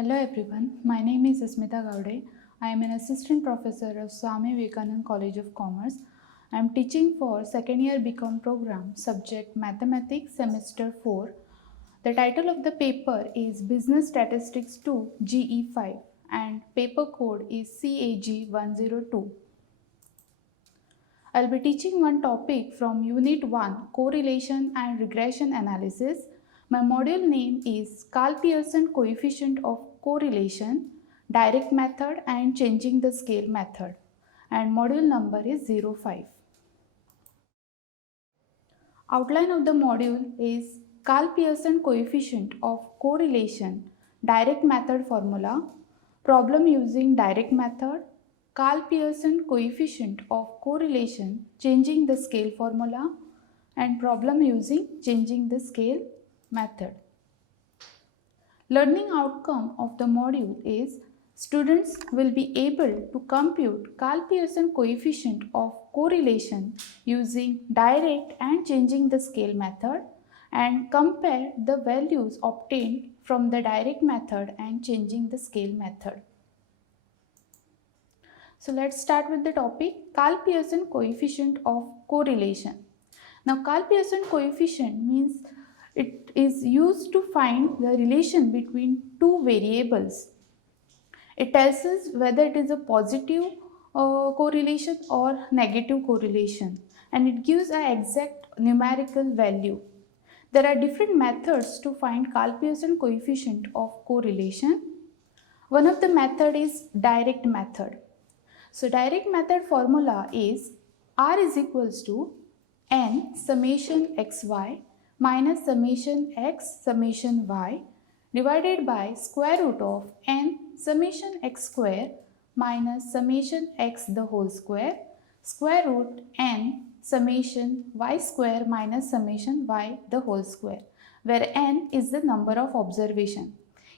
Hello everyone, my name is Asmita Gaude. I am an assistant professor of Swami Vivekananda College of Commerce. I am teaching for second year BCom program, subject Mathematics, semester 4. The title of the paper is Business Statistics 2 GE5 and paper code is CAG102. I will be teaching one topic from Unit 1, Correlation and Regression Analysis. My module name is Karl Pearson Coefficient of Correlation, Direct Method and Changing the Scale Method. And module number is 05. Outline of the module is Karl Pearson Coefficient of Correlation, Direct Method Formula, Problem using Direct Method, Karl Pearson Coefficient of Correlation, Changing the Scale Formula, and Problem using Changing the Scale Method. Learning outcome of the module is students will be able to compute Karl Pearson coefficient of correlation using direct and changing the scale method and compare the values obtained from the direct method and changing the scale method. So let's start with the topic Karl Pearson coefficient of correlation. Now Karl Pearson coefficient means it is used to find the relation between two variables. It tells us whether it is a positive correlation or negative correlation, and it gives an exact numerical value. There are different methods to find Karl Pearson coefficient of correlation. One of the method is direct method. So direct method formula is R is equals to n summation xy minus summation x summation y divided by square root of n summation x square minus summation x the whole square root n summation y square minus summation y the whole square, where n is the number of observation.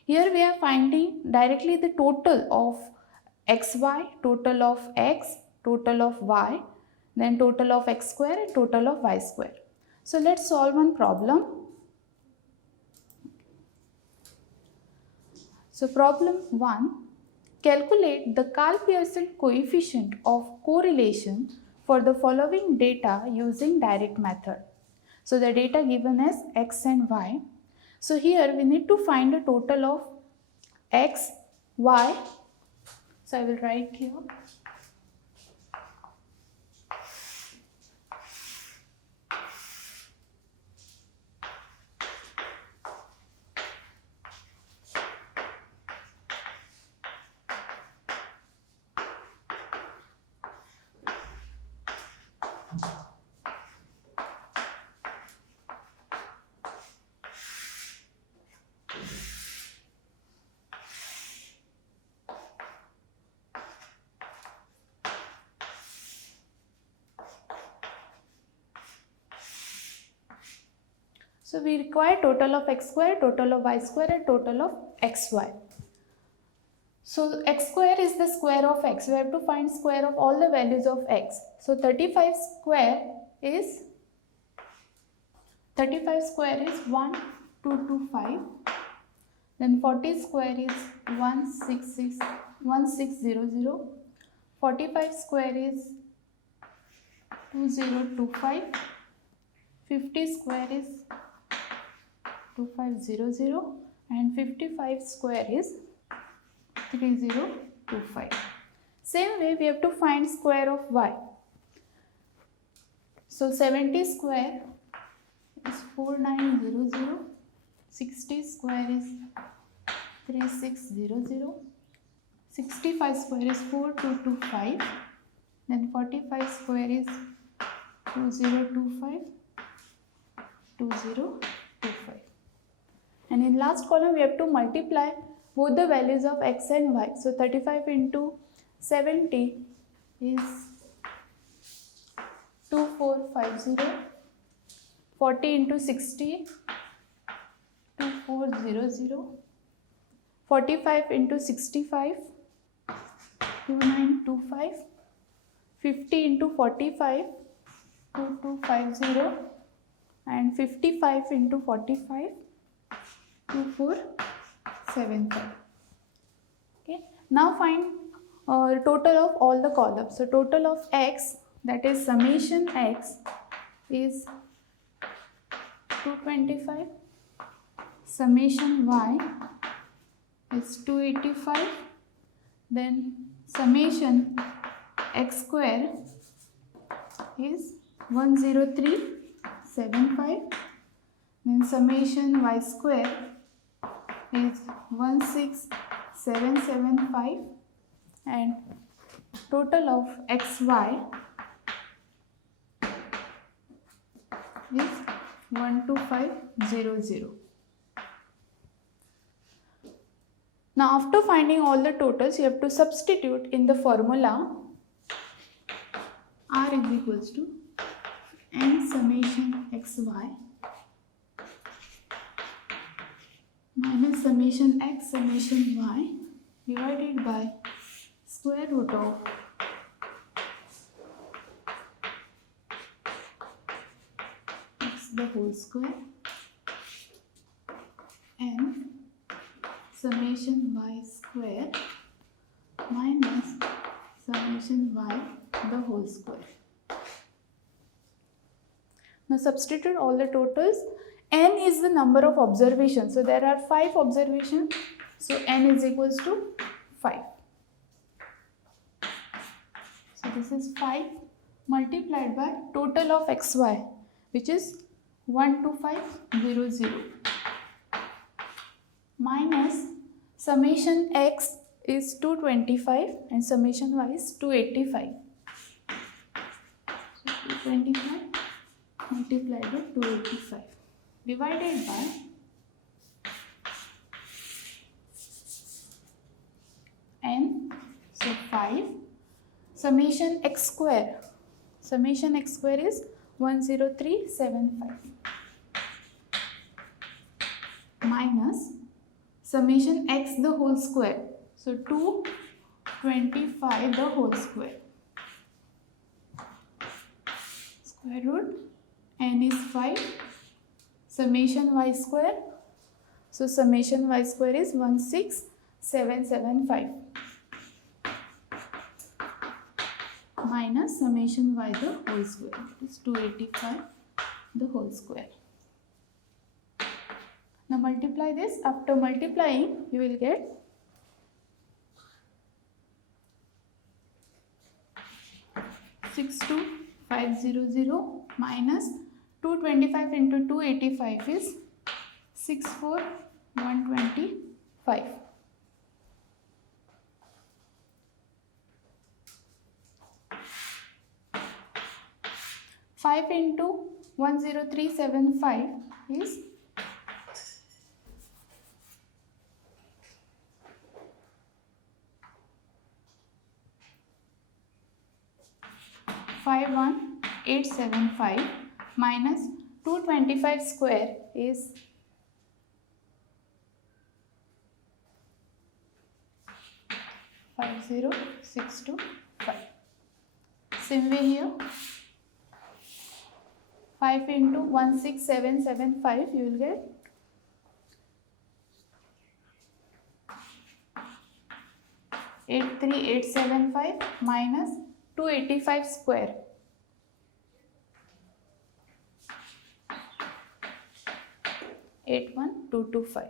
Here we are finding directly the total of xy, total of x, total of y, then total of x square and total of y square. So let's solve one problem. So problem 1, calculate the Karl Pearson coefficient of correlation for the following data using direct method. So the data given as x and y. So here we need to find a total of x, y. So I will write here. So we require total of x square, total of y square and total of xy. So x square is the square of x. We have to find square of all the values of x. So 35 square is 1225. Then 40 square is 1600. 45 square is 2025. 50 square is 2500 and 55 square is 3025. Same way we have to find square of y. So 70 square is 4900, 60 square is 3600, 65 square is 4225, then 45 square is 2025, 2025. And in last column we have to multiply both the values of x and y. So 35 into 70 is 2450. 40 into 60, 2400. 45 into 65, 2925. 50 into 45, 2250. And 55 into 45, 2475. Okay. Now find total of all the columns. So total of x, that is summation x, is 225. Summation y is 285. Then summation x square is 10375. Then summation y square is 16775, and total of xy is 12500. Now after finding all the totals, you have to substitute in the formula. R is equals to n summation xy minus summation x summation y divided by square root of x the whole square and summation y square minus summation y the whole square. Now substitute all the totals. N is the number of observations. So there are 5 observations. So n is equals to 5. So this is 5 multiplied by total of xy, which is 12500, minus summation x is 225 and summation y is 285. So 225 multiplied by 285 divided by n, so 5, summation x square is 10375 minus summation x the whole square, so 225 the whole square, square root, n is 5, summation y square, so summation y square is 16775 minus summation y the whole square, is 285 the whole square. Now multiply this. After multiplying, you will get 62500 minus 225 into 285 is 64125. Five into 10375 is 51875 minus 225 square is 50625. Same way here, 5 into 16775 you will get 83875 minus 285 square, 81225.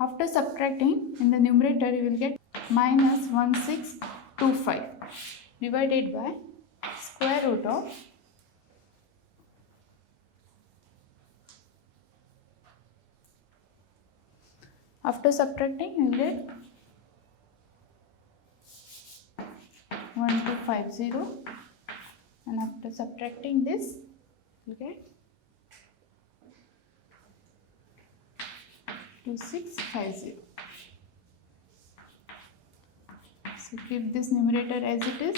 After subtracting, in the numerator you will get minus 1625 divided by square root of after subtracting you will get 1250, and after subtracting this you get 2650. So keep this numerator as it is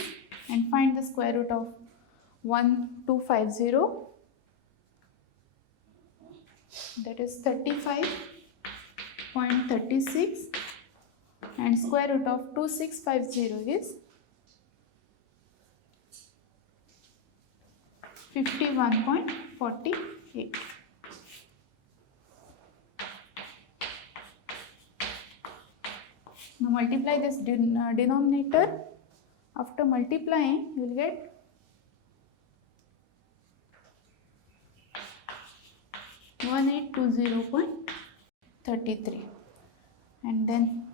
and find the square root of 1250, that is 35.36, and square root of 2650 is 51.48. Now multiply this denominator. After multiplying, you will get 1820.33, and then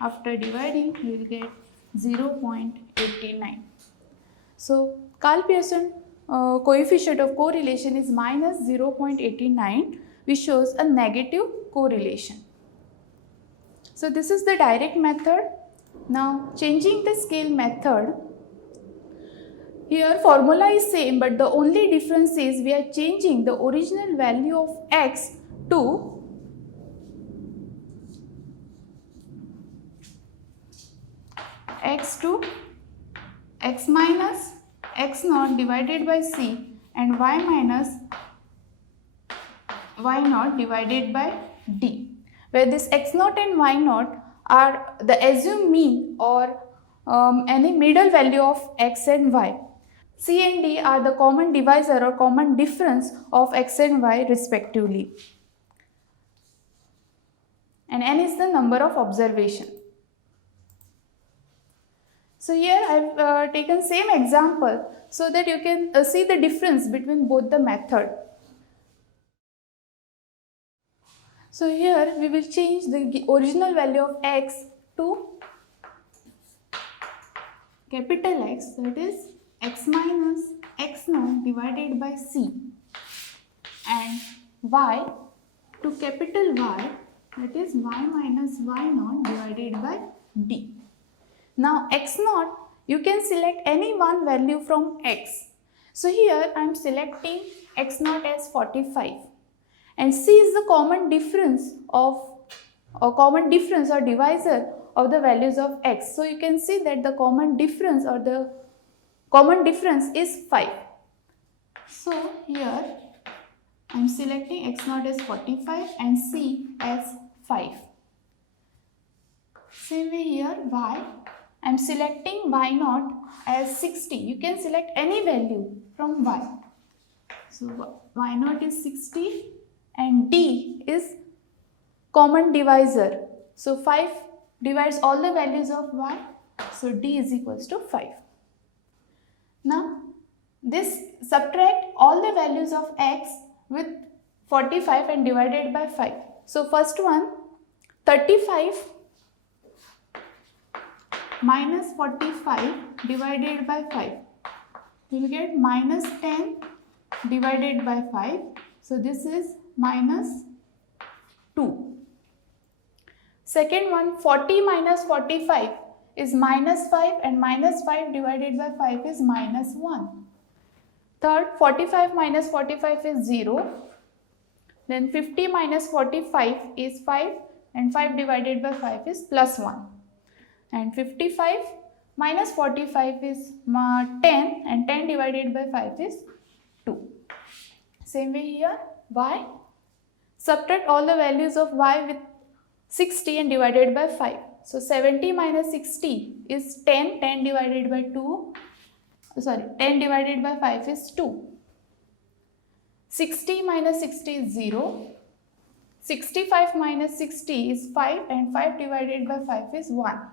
after dividing you will get 0.89. So Karl Pearson coefficient of correlation is minus 0.89, which shows a negative correlation. So this is the direct method. Now changing the scale method, here formula is same, but the only difference is we are changing the original value of x to x minus x naught divided by c and y minus y naught divided by d, where this x naught and y naught are the assumed mean or any middle value of x and y. C and D are the common divisor or common difference of x and y respectively. And n is the number of observation. So here I have taken same example so that you can see the difference between both the method. So here we will change the original value of x to capital X, that is x minus x naught divided by c, and y to capital Y, that is y minus y naught divided by d. Now x naught, you can select any one value from x. So here I am selecting x naught as 45, and c is the common difference or divisor of the values of x. So you can see that the common difference is 5. So here I am selecting x naught as 45 and c as 5. Same way here y, I am selecting y naught as 60. You can select any value from y. So y naught is 60 and d is common divisor. So 5 divides all the values of y. So d is equals to 5. Now this subtract all the values of x with 45 and divided by 5. So first one, 35 minus 45 divided by 5. You will get minus 10 divided by 5. So this is minus 2. Second one, 40 minus 45 is minus 5 and minus 5 divided by 5 is minus 1. Third, 45 minus 45 is 0. Then 50 minus 45 is 5 and 5 divided by 5 is plus 1. And 55 minus 45 is 10 and 10 divided by 5 is 2. Same way here, y. Subtract all the values of y with 60 and divided by 5. So 70 minus 60 is 10, 10 divided by 10 divided by 5 is 2. 60 minus 60 is 0. 65 minus 60 is 5 and 5 divided by 5 is 1.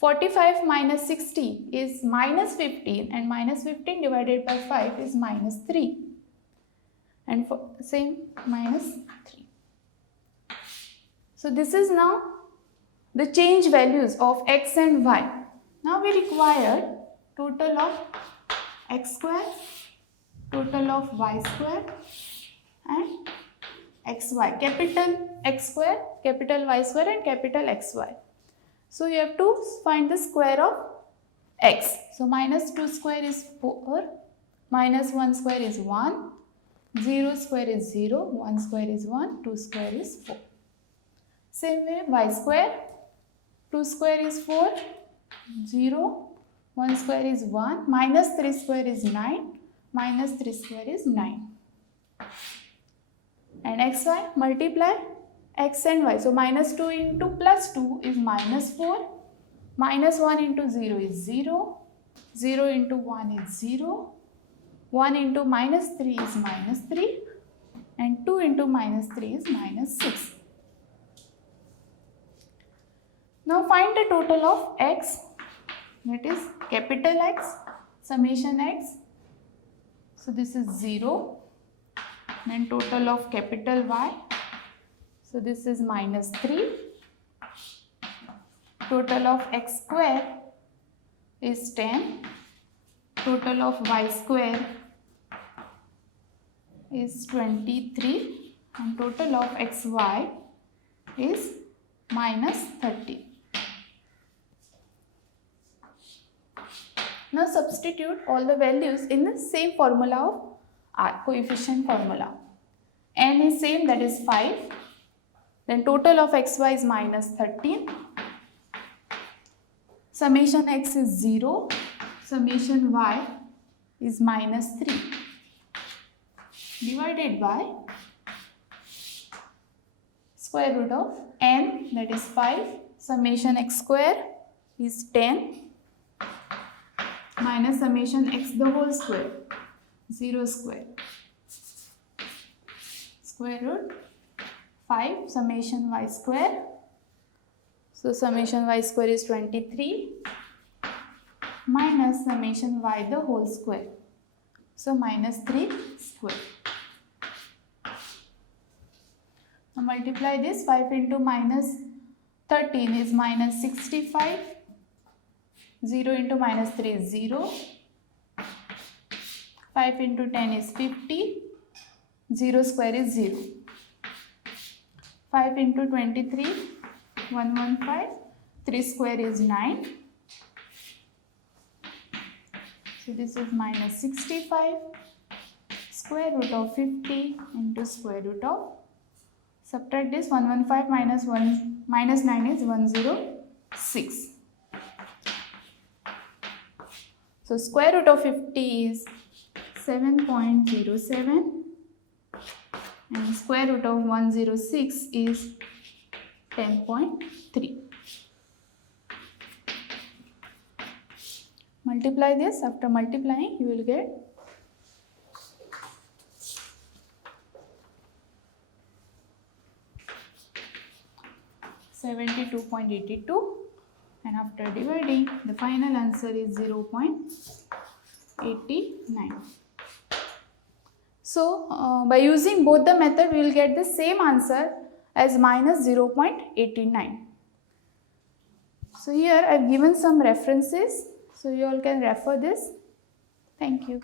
45 minus 60 is minus 15 and minus 15 divided by 5 is minus 3. And same minus 3. So this is now the change values of x and y. Now we require total of x square, total of y square and xy, capital X square, capital Y square and capital XY. So you have to find the square of x. So minus 2 square is 4, minus 1 square is 1, 0 square is 0, 1 square is 1, 2 square is 4. Same way y square, 2 square is 4, 0, 1 square is 1, minus 3 square is 9, minus 3 square is 9. And xy, multiply x and y. So minus 2 into plus 2 is minus 4, minus 1 into 0 is 0, 0 into 1 is 0, 1 into minus 3 is minus 3 and 2 into minus 3 is minus 6. Now find the total of x, that is capital X, summation x. So this is 0. Then total of capital Y. So this is minus 3. Total of x square is 10. Total of y square is 23. And total of xy is minus 30. Now substitute all the values in the same formula of R, coefficient formula. N is same, that is 5. Then total of xy is minus 13. Summation x is 0. Summation y is minus 3. Divided by square root of n, that is 5. Summation x square is 10. Minus summation x the whole square, 0 square. Square root 5 summation y square. So summation y square is 23 minus summation y the whole square. So minus 3 square. Now multiply this. 5 into minus 13 is minus 65. 0 into minus 3 is 0. 5 into 10 is 50. 0 square is 0. 5 into 23, 115. 3 square is 9. So this is minus 65. Square root of 50 into square root of, subtract this, 115 minus 1 minus 9 is 106. So square root of 50 is 7.07 and square root of 106 is 10.3. Multiply this. After multiplying, you will get 72.82. And after dividing, the final answer is 0.89. So, by using both the method, we will get the same answer as minus 0.89. So, here I have given some references. So, you all can refer this. Thank you.